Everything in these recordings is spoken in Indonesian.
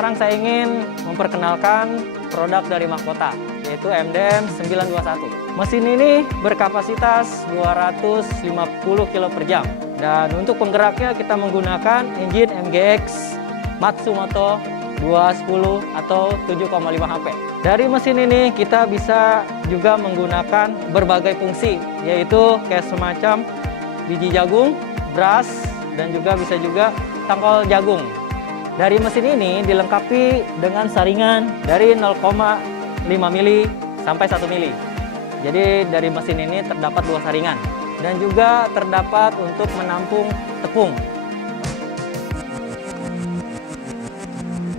sekarang saya ingin memperkenalkan produk dari Mahkota, yaitu MDM 921. Mesin ini berkapasitas 250 kg per jam. Dan untuk penggeraknya kita menggunakan engine MGX Matsumoto 210 atau 7,5 HP. Dari mesin ini kita bisa juga menggunakan berbagai fungsi, yaitu kayak semacam biji jagung, brush, dan juga bisa juga tangkal jagung. Dari mesin ini dilengkapi dengan saringan dari 0,5 mili sampai 1 mili. Jadi dari mesin ini terdapat 2 saringan dan juga terdapat untuk menampung tepung.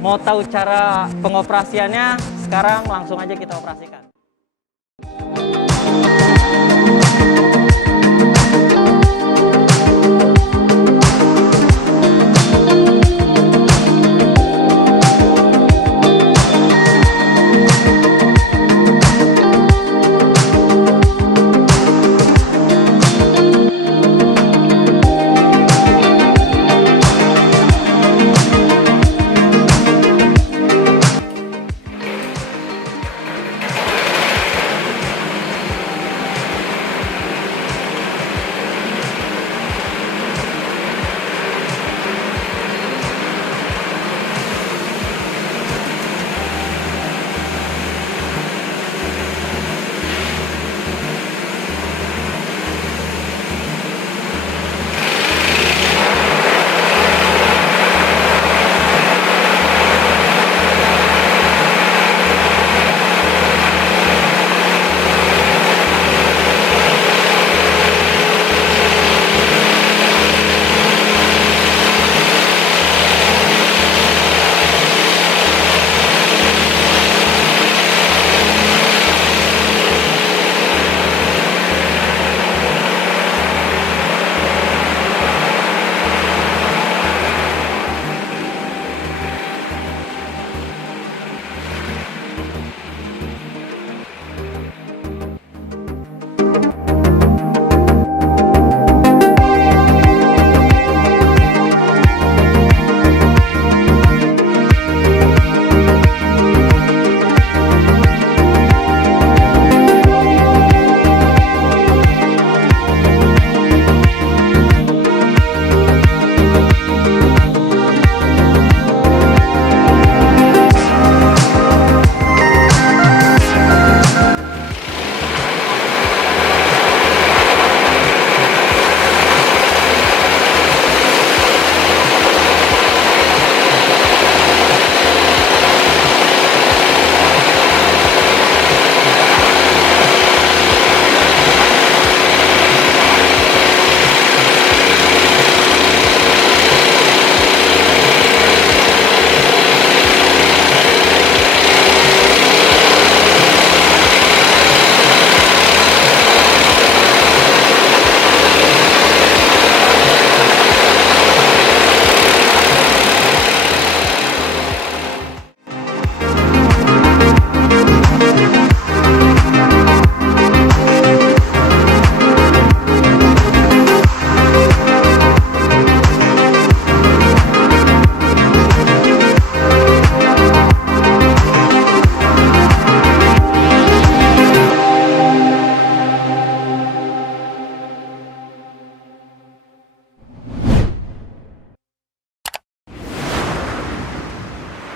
Mau tahu cara pengoperasiannya? Sekarang langsung aja kita operasikan.